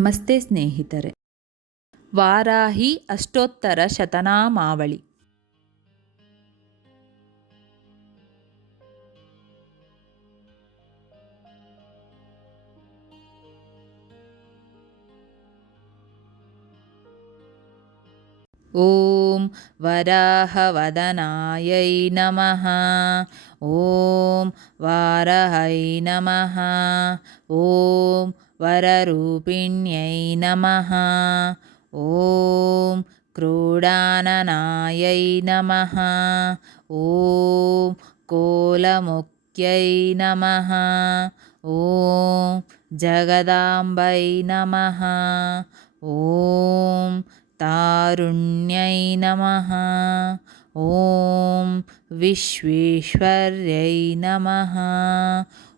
ನಮಸ್ತೆ ಸ್ನೇಹಿತರೆ ವಾರಾಹಿ ಅಷ್ಟೋತ್ತರ ಶತನಾಮಾವಳಿ ॐ वराहवदनायै नमः ॐ वारहै नमः ॐ वररूपिण्यै नमः ॐ क्रोडाननायै नमः ॐ कोलमुख्यै नमः ॐ जगदाम्बै नमः ॐ तारुण्यै नमः ॐ विश्वेश्वर्यै नमः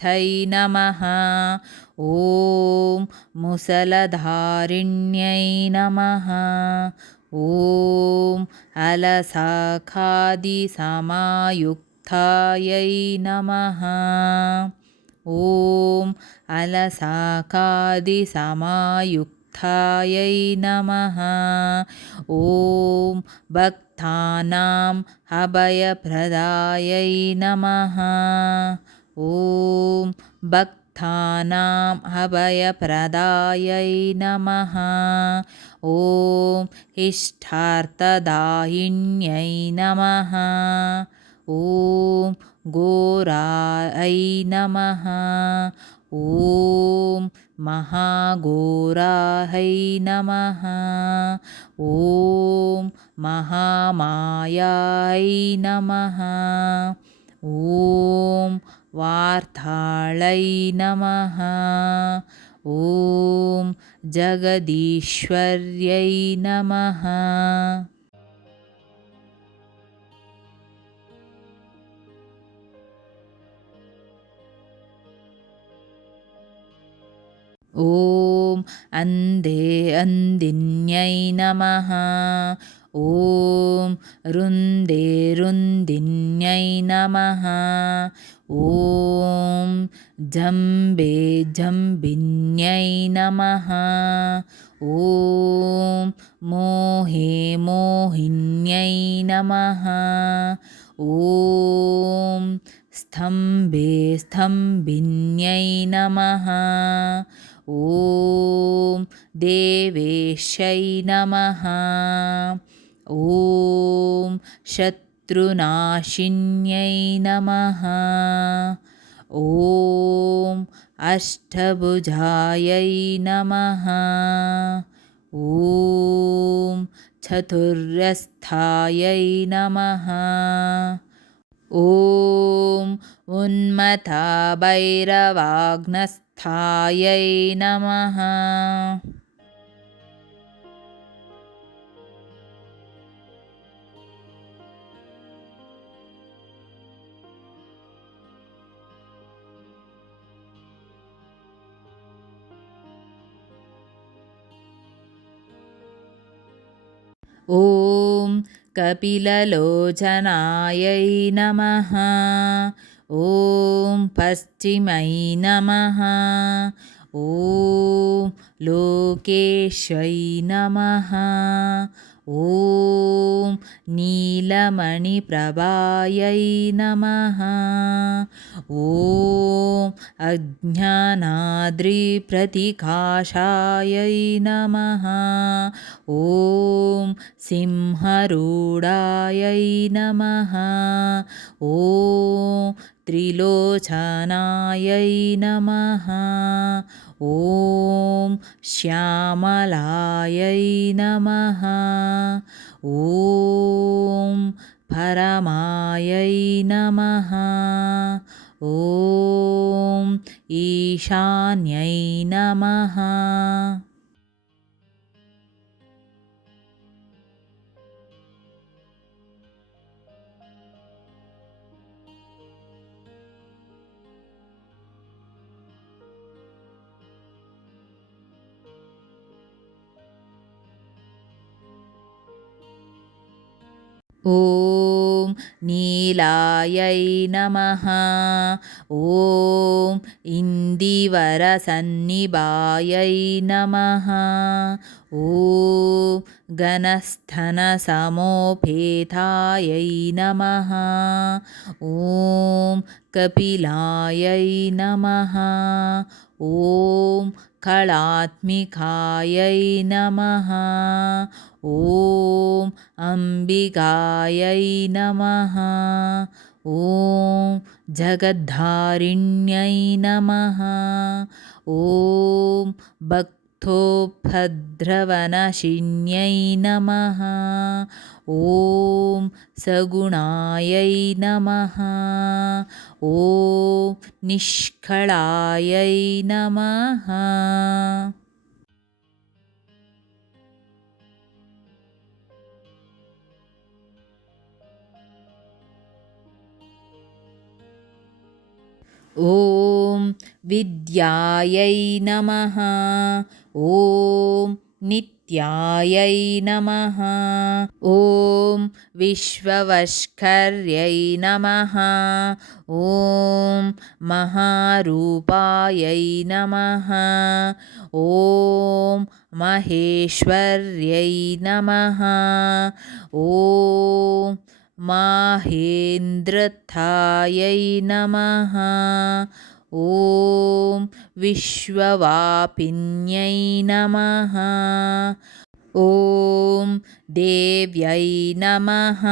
खड्गशूलगदाहस्थै नमः। ॐ मुसलधारिण्यै नमः। ॐ अलसाखादिसमायुक्तायै नमः। ॐ अलसाखादिसमायुक्तायै नमः। ॐ भक्तानाम् अभयप्रदायै नमः ॐ भक्तानाम् अभयप्रदायै नमः। ॐ इष्टार्थदायिन्यै नमः। ॐ गोरायै नमः। ॐ महाघोरायै नमः। ॐ महामायायै नमः। ॐ वार्ताळै नमः। ॐ जगदीश्वर्यै नमः। ॐ अन्धे अन्दिन्यै नमः। ॐ रुन्दे रुन्दिन्यै नमः ॐ जम्बे जम्बिन्यै नमः। ॐ मोहे मोहिन्यै नमः। ॐ स्तम्भे स्तम्भिन्यै नमः। ॐ देवेशै नमः। ॐ शत्रुनाशिन्यै नमः। ॐ अष्टभुजायै नमः। ॐ चतुर्यस्थायै नमः। ॐ उन्मथाभैरवाग्नस्थायै नमः ॐ कपिललोचनायै नमः। ॐ पश्चिमै नमः। ॐ लोकेश्वै नमः। ॐ नीलमणिप्रभायै नमः। ॐ अज्ञानाद्रिप्रतिकाशायै नमः। ॐ सिंहरूढायै नमः। ॐ त्रिलोचनायै नमः ॐ श्यामलायै नमः ॐ परमायै नमः ॐ ईशान्यै नमः ॐ नीलायै नमः। ॐ इन्दिवरसन्निबायै नमः। ॐ गणस्थनसमोपेतायै नमः। ॐ कपिलायै नमः ॐ कलात्मिकायै नमः। ॐ अम्बिकायै नमः। ॐ जगद्धारिण्यै नमः। ॐ भक्तोभद्रवनशिन्यै नमः ॐ सगुणायै नमः। ॐ निष्कळायै नमः। ॐ विद्यायै नमः। ॐ नित्यायै नमः। ॐ विश्ववष्कर्यै नमः। ॐ महारूपायै नमः। ॐ महेश्वर्यै नमः। ॐ माहेन्द्रथायै नमः ॐ विश्ववापिन्यै नमः। ॐ देव्यै नमः।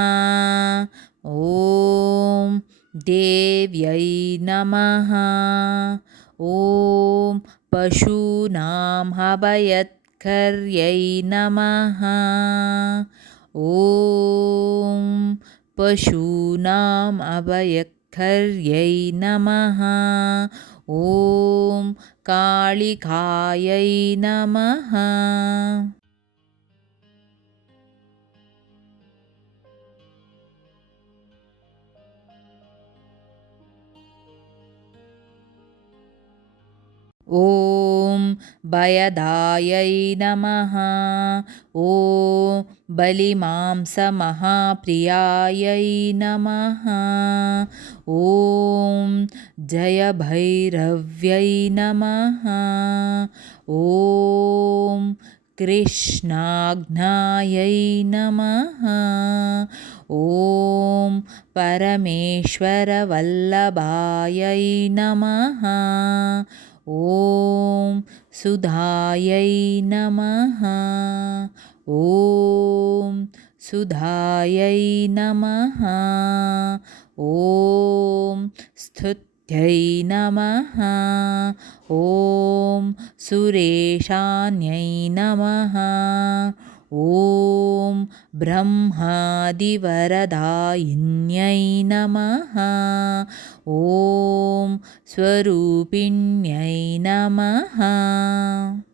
ॐ देव्यै नमः। ॐ पशूनां हवयत्कर्यै नमः। ॐ पशूनाम् अभयखर्यै नमः ॐ कालिकायै नमः ॐ भयदायै नमः। ॐ बलिमांसमहाप्रियायै नमः। ॐ जयभैरव्यै नमः। ॐ कृष्णाघ्नायै नमः। ॐ परमेश्वरवल्लभायै नमः ॐ सुधायै नमः। ॐ सुधायै नमः। ॐ स्तुत्यै नमः। ॐ सुरेशान्यै नमः ॐ ब्रह्मादिवरदायिन्यै नमः। ॐ स्वरूपिण्यै नमः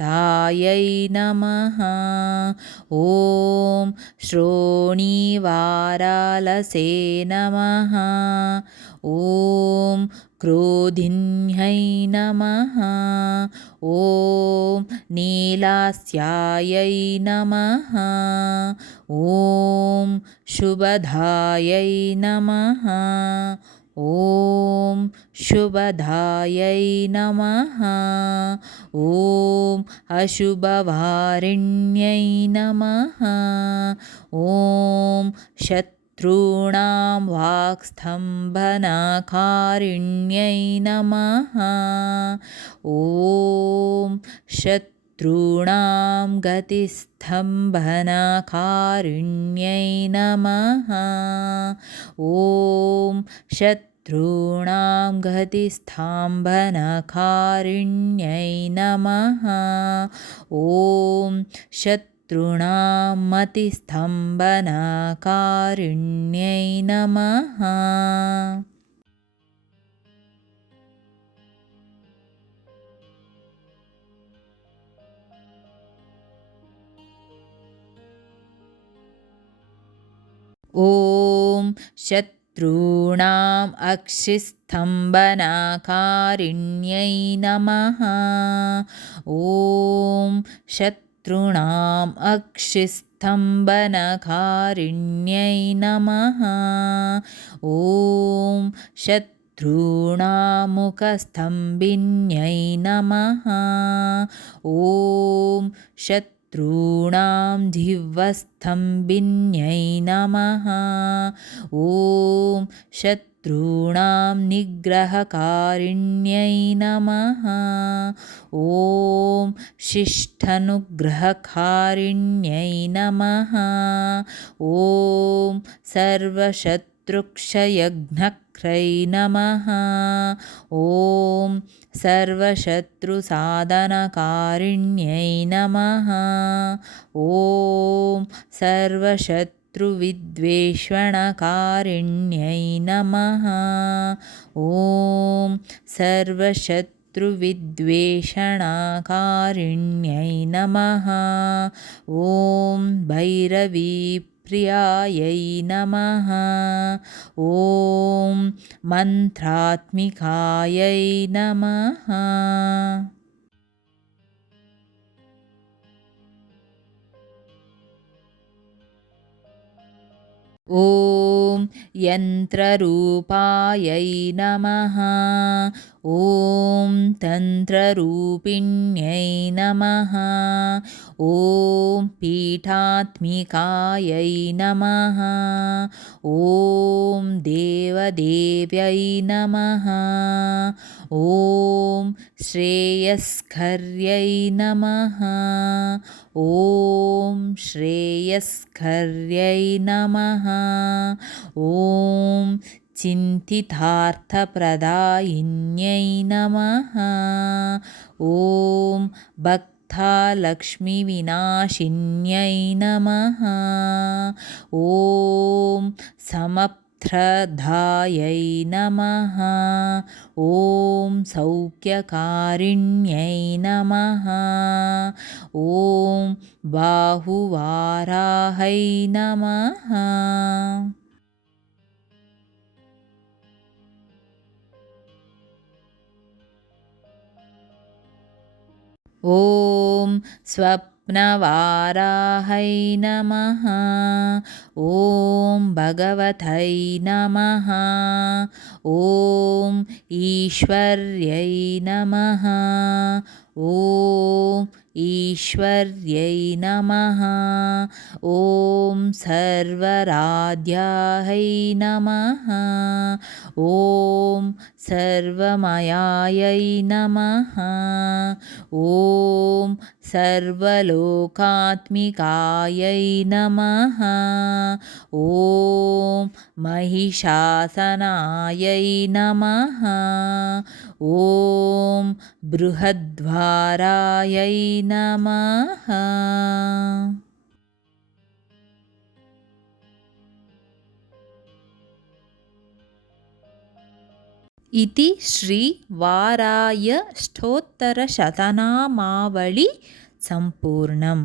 वराहदेहसम्बुद्धायै नमः। ॐ श्रोणीवारालसे नमः। ॐ क्रोधिन्यै नमः। ॐ नीलास्यायै नमः। ॐ शुभधायै नमः ॐ शुभधायै नमः। ॐ अशुभवारिण्यै नमः। ॐ शत् शत्रूणां वाक्स्तम्भनकारिण्यै नमः। ॐ शत्रूणां गतिस्तम्भनकारिण्यै नमः। ॐ शत्रूणां गतिस्थाम्भनकारिण्यै नमः। ॐ शत् शत्रूणां नमः ॐ शत्रूणाम् अक्षिस्तम्भनाकारिण्यै नमः। ॐ शत्रूणाम् अक्षिस्तम्भनकारिण्यै नमः। ॐ शत्रूणामुखस्तम्भिन्यै नमः। ॐ शत् शत्रूणां जिह्वस्तम्भिन्यै नमः। ॐ शत्रूणां निग्रहकारिण्यै नमः। ॐ शिष्ठनुग्रहकारिण्यै नमः। ॐ सर्वशत्रुक्षयघ्नः ै नमः। ॐ सर्वशत्रुसाधनकारिण्यै नमः। ॐ सर्वशत्रुविद्वेषणकारिण्यै नमः। ॐ सर्वशत्रुविद्वेषणकारिण्यै नमः। ॐ भैरवी प्रियायै नमः। ॐ मन्त्रात्मिकायै नमः। ॐ यन्त्ररूपायै नमः ॐ तन्त्ररूपिण्यै नमः। ॐ पीठात्मिकायै नमः। ॐ देवदेव्यै नमः। ॐ श्रेयस्कर्यै नमः। ॐ श्रेयस्कर्यै नमः। ॐ चिन्तितार्थप्रदायिन्यै नमः। ॐ भक्तालक्ष्मीविनाशिन्यै नमः। ॐ समप् श्रद्धायै नमः। ॐ सौख्यकारिण्यै नमः। ॐ बाहुवाराहै नमः ॐ स्वप् स्वप्नवाराहै नमः। ॐ भगवतै नमः। ॐ ईश्वर्यै नमः ॐ ईश्वर्यै नमः ॐ सर्वराध्यायै नमः ॐ सर्वमयायै नमः ॐ सर्वलोकात्मिकायै नमः ॐ महिषासनायै नमः ॐ बृहद्वारायै नमः इति श्रीवारायष्टोत्तरशतनामावळि सम्पूर्णम्